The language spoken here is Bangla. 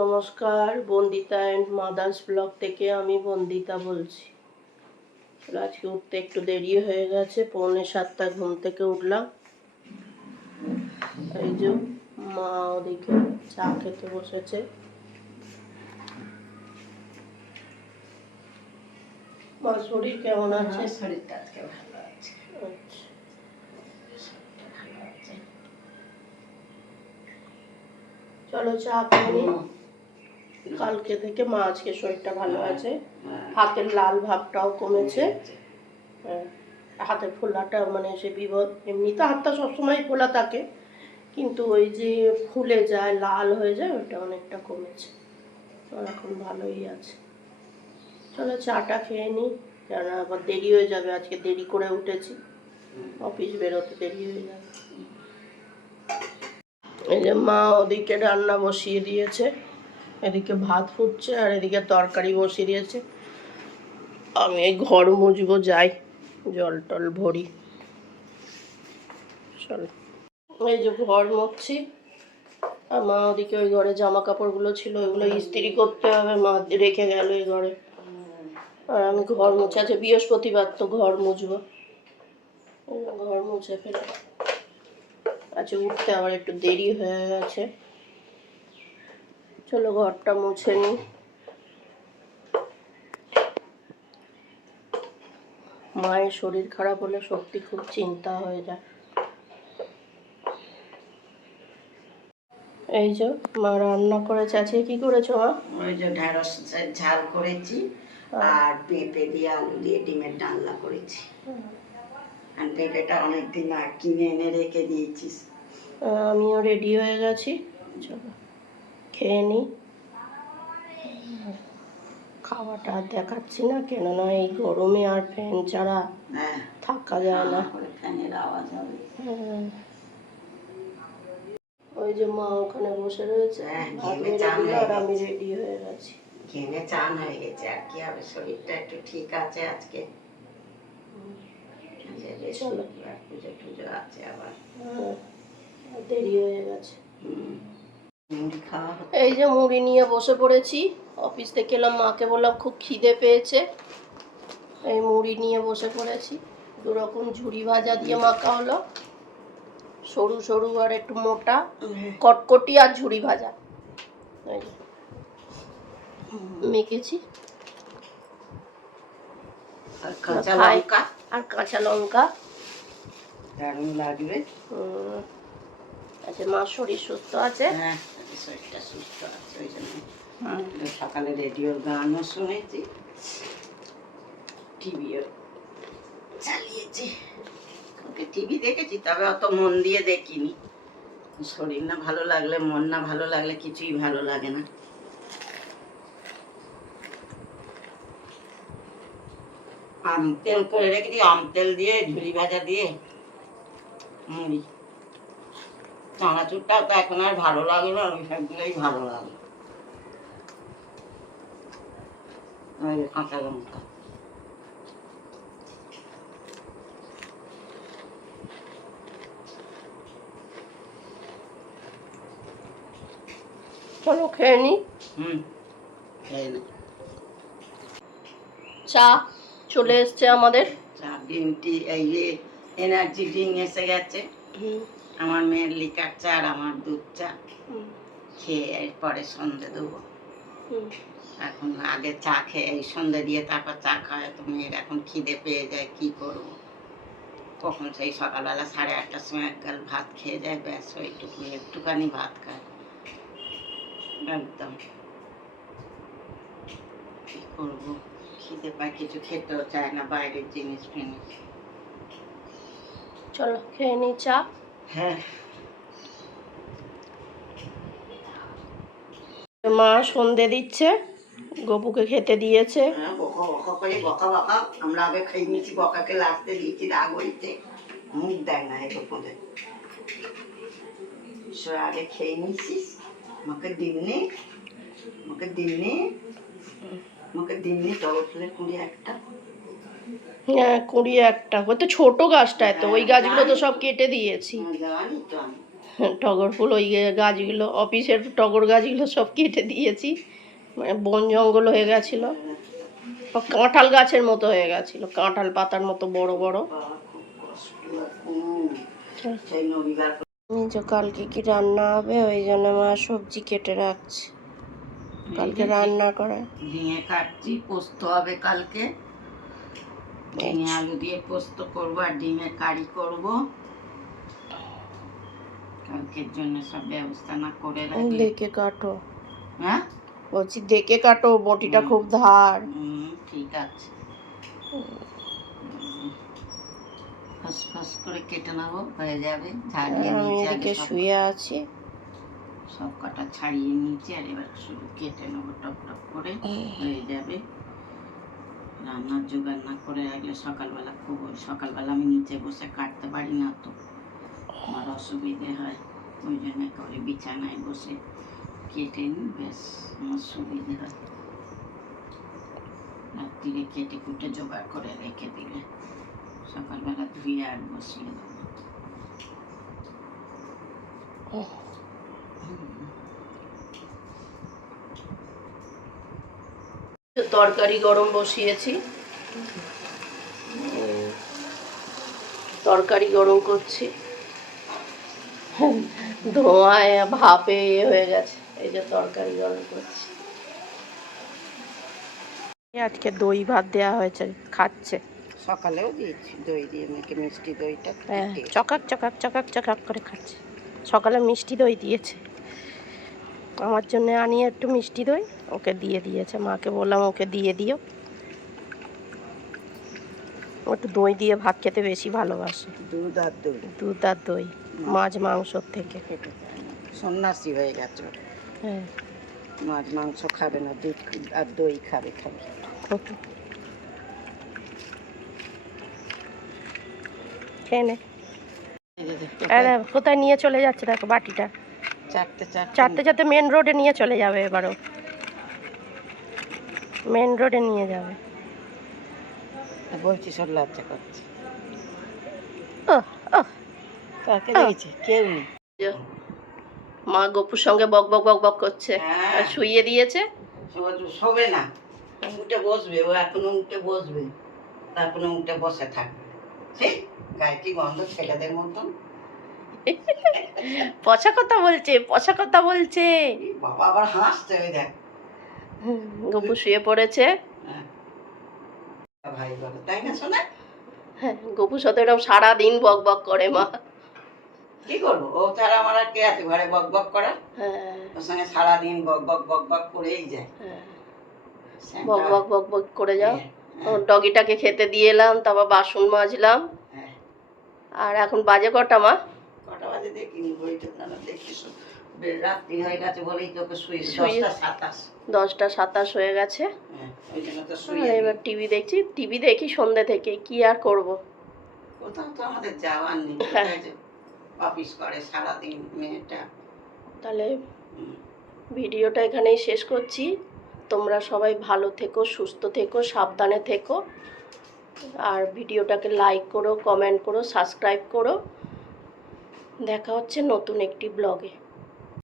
নমস্কার বন্দিতা অ্যান্ড মাদার্স ব্লগ থেকে আমি বন্দিতা বলছি। আজকে উঠতে একটু দেরি হয়ে গেছে পৌনে সাতটা ঘুম থেকে উঠলাম। এই যে মা ওদিকে চা খেতে বসেছে। মা শরীর কেমন আছে? শরীরটা আজকে ভালো আছে। আচ্ছা। চলো চা খেয়ে কালকে থেকে মা আজকে শরীরটা ভালো আছে। হাতের লাল ভাবটাও কমেছে। হ্যাঁ, হাতের ফোলাটা মানে সে বিপদ এমনি তো হাতটা সবসময় ফোলা থাকে কিন্তু ওই যে ফুলে যায় লাল হয়ে যায় ওটা অনেকটা কমেছে। এখন ভালোই আছে। চলো চাটা খেয়ে নিই কেন আবার দেরি হয়ে যাবে আজকে দেরি করে উঠেছি। অফিস বেরোতে দেরি হয়ে যাবে। এই যে মা ওদিকে রান্না বসিয়ে দিয়েছে। এদিকে ভাত ফুটছে আর এদিকে তরকারি বসিয়ে দিয়েছে। আমি এই ঘর মুছবো, যাই, জল টল ভরি। চলো। এই যে ঘর মুছছি। আর মা ওদিকে ওই ঘরে জামা কাপড়গুলো ছিল, ওইগুলো ইস্ত্রি করতে হবে, মা রেখে গেল এই ঘরে। আর আমি ঘর মুছে আছে বৃহস্পতিবার তো ঘর মুছবো। ঘর মুছে ফেলে। আচ্ছা উঠতে আবার একটু দেরি হয়ে গেছে। চলো ঘরটা মুছে নিই মায়ের শরীর খারাপ হলে সত্যি খুব চিন্তা হয়ে যায়। এই যে মা রান্না করেছে আজকে কি করেছ মা? ওই যে ঢেঁড়স ঝাল করেছি আর পেঁপে দিয়ে আলু দিয়ে ডিমের ডালনা করেছি। আর পেঁপেটা অনেকদিন আগে কিনে এনে রেখে দিয়েছিস। আমিও রেডি হয়ে গেছি। চলো। খেয়ে নিই খাওয়াটা আর দেখাচ্ছি না কেননা এই গরমে আর ফ্যান ছাড়া হ্যাঁ। থাকা যায় না। ওই যে মা ওখানে বসে রয়েছে হ্যাঁ, আর আমি রেডি হয়ে গেছি। ঘেমে চান হয়ে গেছে আর কি হবে শরীরটা একটু ঠিক আছে আজকে? বৃহস্পতিবার পুজো টুজো আছে আবার। হ্যাঁ, দেরি হয়ে গেছে। হুম। এই যে মুড়ি নিয়ে বসে পড়েছি। অফিস থেকে এলাম মাকে বললাম খুব খিদে পেয়েছে। এই মুড়ি নিয়ে বসে পড়েছি। দু রকম ঝুড়ি ভাজা দিয়ে মাখা হলো। সরু সরু আর একটু মোটা কটকটি আর ঝুড়ি ভাজা। মেখেছি। আর কাঁচা। লঙ্কা? আর কাঁচা লঙ্কা। দারুণ লাগবে। আচ্ছা মার শরীর সুস্থ আছে? হ্যাঁ শরীরটা সুস্থ আছে ওই জন্য সকালে রেডিওর গানও শুনেছি টিভিও চালিয়েছি। ওকে টিভি দেখেছি তবে অত মন দিয়ে দেখিনি। শরীর না ভালো লাগলে মন না ভালো লাগলে কিছুই ভালো লাগে না। আম তেল করে রেখেছি আম তেল দিয়ে ঝুড়ি ভাজা দিয়ে মুড়ি। চানাচুরটাও তো এখন আর ভালো লাগে না ওই সবগুলোই ভালো লাগে। ওই কাঁচা লঙ্কা। চলো খেয়ে নি। হুম এই নে। চা চলে এসছে আমাদের। চা গ্রিন টি এই যে এনার্জি ড্রিঙ্ক এসে গেছে। হুম, আমার মেয়ের লিকার চা আর আমার দুধ চা খেয়ে এরপরে সন্ধে দেবো। এখন আগে চা খেয়ে এই সন্ধে দিয়ে তারপর চা খাওয়ায় তো মেয়ের এখন খিদে পেয়ে যায় কি করব? কখন সেই সকালবেলা সাড়ে আটটার সময় একগাল ভাত খেয়ে যায় ব্যাস ওইটুকু একটুখানি ভাত খায়। একদম। কি করব? খিদে পায় কিছু খেতেও চায় না বাইরের জিনিস ফিনিস চলো খেয়ে নি চা। হ্যাঁ। মা সন্ধে দিচ্ছে গপুকে খেতে দিয়েছে। হ্যাঁ, আমরা আগে খেয়ে নিয়েছি বকাকে দিয়েছি রাগ মুখ দেয় না ঈশ্বর আগে খেয়ে নিয়েছিস কুড়ি একটা। হ্যাঁ কুড়ি একটা। ওই তো ছোট গাছটায় তো ওই গাছগুলো তো সব কেটে দিয়েছি। জানি টগর ফুল ওই গাছগুলো অফিসের টগর গাছগুলো সব কেটে দিয়েছি। মানে বন জঙ্গল হয়ে গেছিল। কাঁঠাল গাছের মতো হয়ে গেছিল। কাঁঠাল পাতার মতো বড় বড়। যে কালকে কি রান্না হবে ওই জন্য মা সবজি কেটে রাখছে। কালকে রান্না করে কাটছি পোস্ত হবে কালকে। ঝিঙে আলু দিয়ে পোস্ত করব আর ডিমের কারি করব কালকের জন্য সব ব্যবস্থা না করে রাখলে। দেখে কাটো। হ্যাঁ? বলছি দেখে কাটো বটিটা খুব ধার। ঠিক আছে। ফাস ফাস করে কেটে নেব হয়ে যাবে। ছাড়িয়ে নিচে আগে শুয়ে আছি। সব কটা ছাড়িয়ে নিচে আর এবার শুধু কেটে নেব টপ টপ করে হয়ে যাবে। রান্নার জোগাড় না করে রাখলে সকালবেলা খুব সকালবেলা আমি নিচে বসে কাটতে পারি না তো। আমার অসুবিধে হয়, ওই জন্য একেবারে বিছানায় বসে কেটে নিই বেশ আমার সুবিধে হয়। রাত্রিরে কেটে কুটে জোগাড় করে রেখে দিলে সকালবেলা ধুয়ে আর বসিয়ে দেবো। তরকারি গরম বসিয়েছি। তরকারি গরম করছি। ধোঁয়ায় ভাপে ইয়ে হয়ে গেছে। এই যে তরকারি গরম করছি। আজকে দই ভাত দেওয়া হয়েছে খাচ্ছে। সকালেও দিয়েছি দই দিয়ে মেখে মিষ্টি দইটা হ্যাঁ চকাক চকাক চকাক চকাক করে খাচ্ছে। সকালে মিষ্টি দই দিয়েছে। আমার জন্য আনিয়ে একটু মিষ্টি দই। ওকে দিয়ে দিয়েছে। মাকে বললাম ওকে দিয়ে দিও। ও একটু দই দিয়ে ভাত খেতে বেশি ভালোবাসে। দুধ আর দই। দুধ আর দই মাছ মাংসর থেকে। সন্ন্যাসী হয়ে গেছে। হ্যাঁ। মাছ মাংস খাবে না দুধ আর দই খাবে খাবে খেয়ে নে। আরে কোথায়? নিয়ে চলে যাচ্ছে দেখো বাটিটা। চারটে চারটে। চারটে মেন রোডে নিয়ে চলে যাবে এবারও মেন রোডে নিয়ে যাবে। বলছি সব লজ্জা করছে। কাকে আহ। কেউ নেই। মা গপুর সঙ্গে বক বক বক বক করছে। হ্যাঁ। আর শুইয়ে দিয়েছে। শোবে না। উঠে বসবে ও এখনও উঠে বসবে। তারপরে উঠে বসে থাকবে। ঠিক গায়ে কি গন্ধ? ছেলেদের মতন। পচা কথা বলছে পচা কথা বলছে। বাবা আবার হাসছে ওই দেখ। গপু শুয়ে পড়েছে। হ্যাঁ। ভাই বলে তাই না শোনা হ্যাঁ গপুর সাথে এরকম সারাদিন বক বক করে মা। কি করব? ও ছাড়া আমার আর কে আছে ঘরে বক বক করা হ্যাঁ। ওর সঙ্গে সারাদিন বক বক বক বক করেই যায়। হ্যাঁ, বক বক বক বক করে যাও। ডগিটাকে খেতে দিয়ে এলাম তারপর বাসন মাজলাম। আর এখন বাজে কটা মা? বাজে দেখিনি বইটা না দেখি সব রাত্রি হয়ে গেছে বলেই তোকে শুয়ে দশটা সাতাশ। দশটা সাতাশ হয়ে গেছে। হ্যাঁ এবার টিভি দেখছি টিভি দেখি সন্ধ্যে থেকে কি আর করব? কোথাও তো আমাদের যাওয়ার নেই হ্যাঁ। অফিস করে সারাদিন মেয়েটা। তাহলে ভিডিওটা এখানেই শেষ করছি। তোমরা সবাই ভালো থেকো সুস্থ থেকো সাবধানে থেকো। আর ভিডিওটাকে লাইক করো কমেন্ট করো সাবস্ক্রাইব করো। দেখা হচ্ছে নতুন একটি ব্লগে।